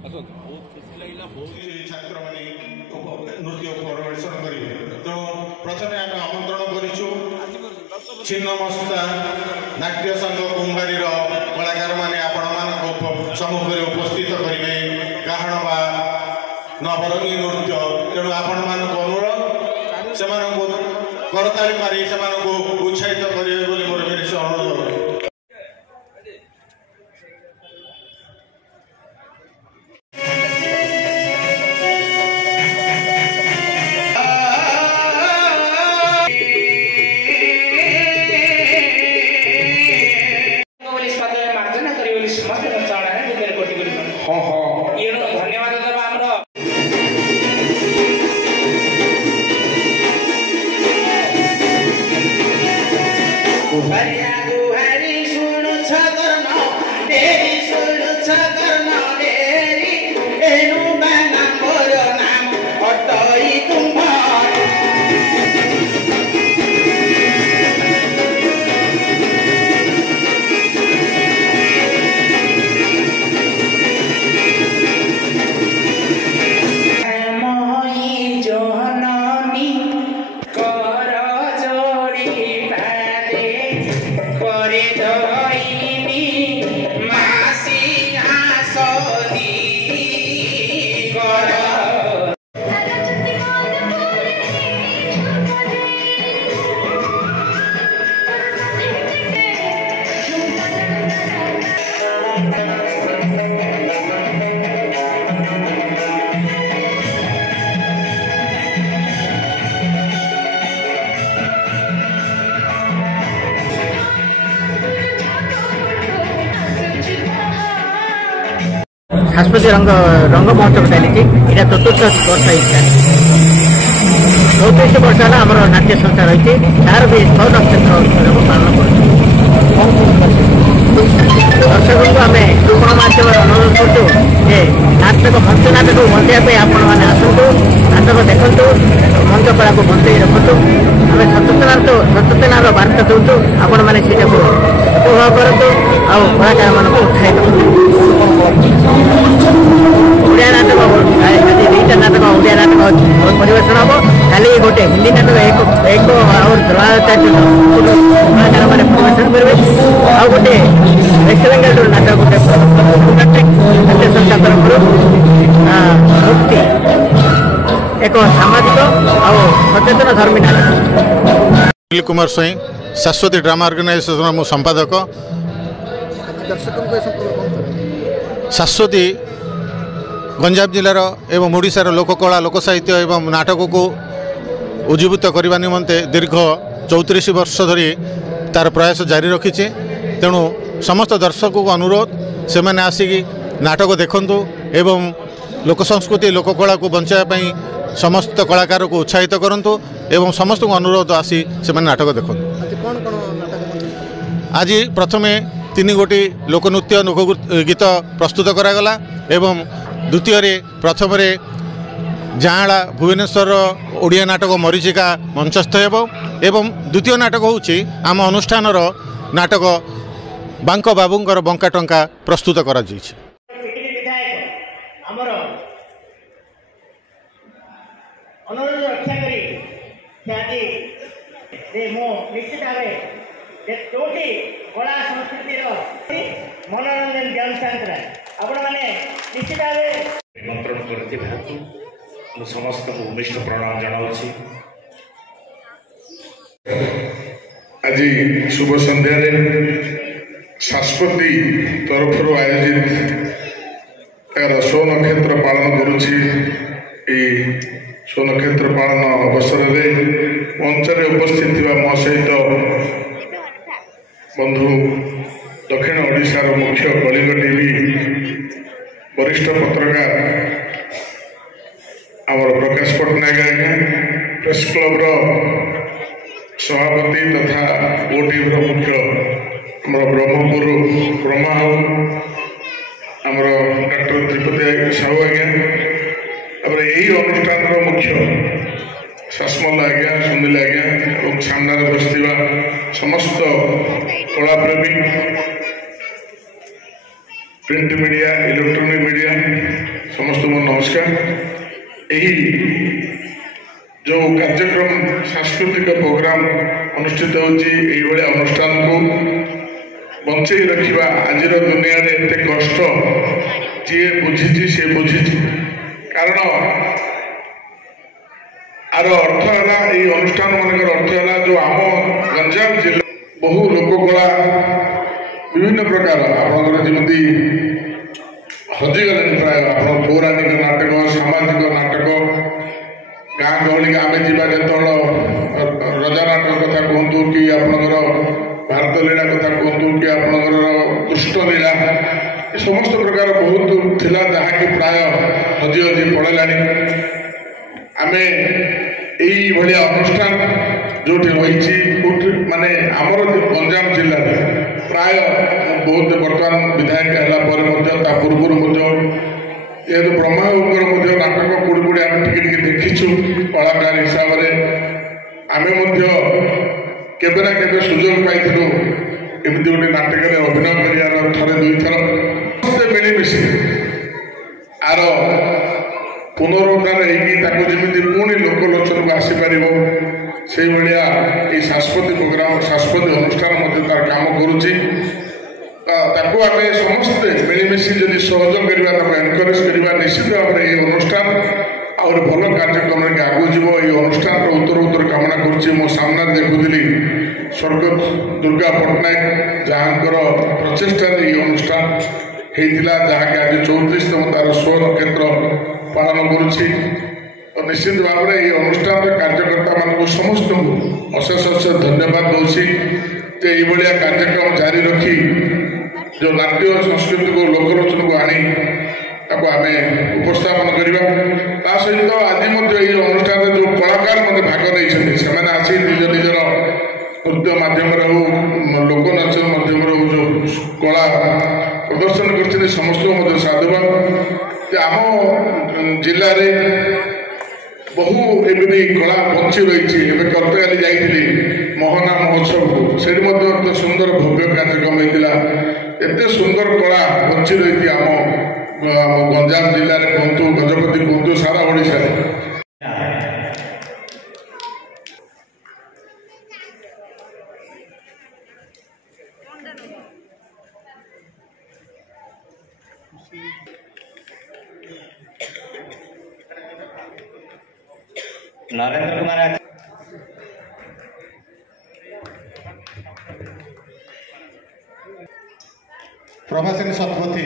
छात्र मैंने नृत्य परिवेशन करेंगे तेणु प्रथम आम आमंत्रण करूँ छिन्नमस्ता नाट्य संघ कुंभारी कलाकार मैंने आपण सम्मुख में उपस्थित करेंगे गाहण बा नवरंगी नृत्य तेणु आपण मान अनुरोध से करताली मारी से उत्साहित करेंगे बोली मोर विशेष अनुरोध। सांस्कृतिक रंग महोत्सव चली यहाँ चतुर्थ वर्ष होता 34 वर्ष है आम नाट्य संस्था रही तार भी 6 नक्षत्र उत्सव पालन कर दर्शकों को आम आपण मध्यम अनुरोध करूँ नाटक मंच नाटक बंचाई आपण मैंने आसतु नाटक देखु मंच कला को बंचाई रखु आम सचेतनार बार्ता दूचु आपण मैंने उपभोग करूँ आउ कलाकार मान उत्साहित करूँ। ओडिया नाटक आज 2टा नाटक ओडिया नाटक परिवेशन हम खाली गोटे हिंदी नाटक एक द्रोणाचार्य कलाकार मैंने परिवेशन करेंगे आ गोटे वेस्ट बेंगल नाटक गोटे नाट्य संस्था तरफ मुक्ति एक सामाजिक और सचेतन धर्मी नाटक। अनिल कुमार स्वाई शाश्वती ड्रामा ऑर्गेनाइजेशन मो संपादक। शाश्वती गंजाम जिलार एवं ओडिशार लोककला लोकसाहित्य एवं नाटक को उज्जीवित करने निमंते दीर्घ 34 वर्ष धरी तार प्रयास जारी रखी तेणु समस्त दर्शकों को अनुरोध से मैंने आसिकी नाटक देखंतु एवं लोक संस्कृति लोककला को बचाई समस्त कलाकार को उत्साहित करंतु एवं समस्त को अनुरोध आसी से नाटक देखंतु। आज प्रथमे 3 गोटी लोकनृत्य लोकगीत प्रस्तुत करागला एवं द्वितीय प्रथम जाँला भुवनेश्वर ओडिया नाटक मरीचिका मंचस्थ एवं द्वितीय नाटक होची आम अनुष्ठान नाटक बांक बाबूंकर बंका टंका प्रस्तुत करा जायछि। कला संस्कृति मनोरंजन जनसांद्र आपण माने निश्चित भावे निमंत्रण करते समस्त को उमिष्ट प्रणाम जनावछि। आज शुभ संध्या शाश्वती तरफ आयोजित यार 100 नक्षत्र पालन करुछि। सो नक्षत्र पालन अवसर में मंच उपस्थित मो सहित बंधु दक्षिण ओडिशार मुख्य कलिंग टीवी वरिष्ठ पत्रकार आमर प्रकाश पट्टनायक आज्ञा प्रेस क्लब सभापति तथा ओटीवी मुख्य आमर ब्रह्मपुर ब्रह्मा आमर डॉक्टर त्रिपति साहू आज्ञा यही अनुष्ठान मुख्य शासमल आज्ञा सुनील आज्ञा और सामने बसवा समस्त कलाप्रेमी प्रिंट मीडिया इलेक्ट्रोनिक मीडिया समस्त नमस्कार। यही जो कार्यक्रम सांस्कृतिक प्रोग्राम अनुष्ठित होती अनुष्ठान को बंचे रखा आज दुनिया रे एते कष्ट जी बुझी सी बुझी कारण आर अर्थ है अनुष्ठान मान अर्थ है जो आम गंजाम जिला बहु लोककला विभिन्न प्रकार आपमती हजिगले प्राय आप पौराणिक नाटक सामाजिक नाटक गाँ गहली आम जा रजा नाटक कथा कहतु कि आपणकर भारत लीला कथा कहतु कि आपणकर कृष्ण लीला समस्त प्रकार बहुत थिला जहाँकि प्राय हजि हजि पड़ेला आम यही भाया अनुष्ठान जो रही माने आमर गंजाम जिले में प्राय बहुत बर्तमान विधायक है पूर्व ये ब्रह्मा नाटक कोड़ी कोड़ी आम टे देखीचु कलाकार हिसाब से आम केबे ना केबे सुजोग पाइलु एमती गोटे नाटक अभिनय कर थे दुई थर मिलमिशि आर पुनरुद्धार होगी पुणी लोकलोचन को आसीपर से भाया ये सांस्कृतिक प्रोग्राम सांस्कृतिक अनुष्ठान तार काम करुच्ची ताकू आम समस्ते मिलमिशि जब सहयोग करवा एनकरेज करवा निश्चित भाव में ये अनुष्ठान और भल कार्यक्रम के आगू जीव ये अनुष्ठान उत्तर उत्तर कामना करुच्ची मो सामने देखुली स्वर्गत दुर्गा पट्टनायक जहाँ प्रचेषा ये अनुष्ठान होता जहाँकि आज 34तम तार 16 नक्षत्र पालन करुच्ची और निश्चित भाव में ये अनुष्ठान कार्यकर्ता मान समस्त अशेष अशेष धन्यवाद दूसरी ये कार्यक्रम जारी रखी जो नाट्य संस्कृति को लोकलोचन को आनी आम उपस्थापन करवा सहित आज अनुष्ठान जो कलाकार मत भाग नहीं से आसी निज निजर नृत्य मध्यम हो लोकनाच मध्यम हो जो कला प्रदर्शन कर समस्त साधुवाद आम जिले में बहु एमती कला बंची रही गतकाली जाइली मोहना महोत्सव को से सुंदर भव्य कार्यक्रम होता एत सुंदर कला बंची रही आम गंजाम जिले में कहतु गजपति कहतु सारा ओडिशा नरेंद्र कुमार प्रभासिनी शतपथी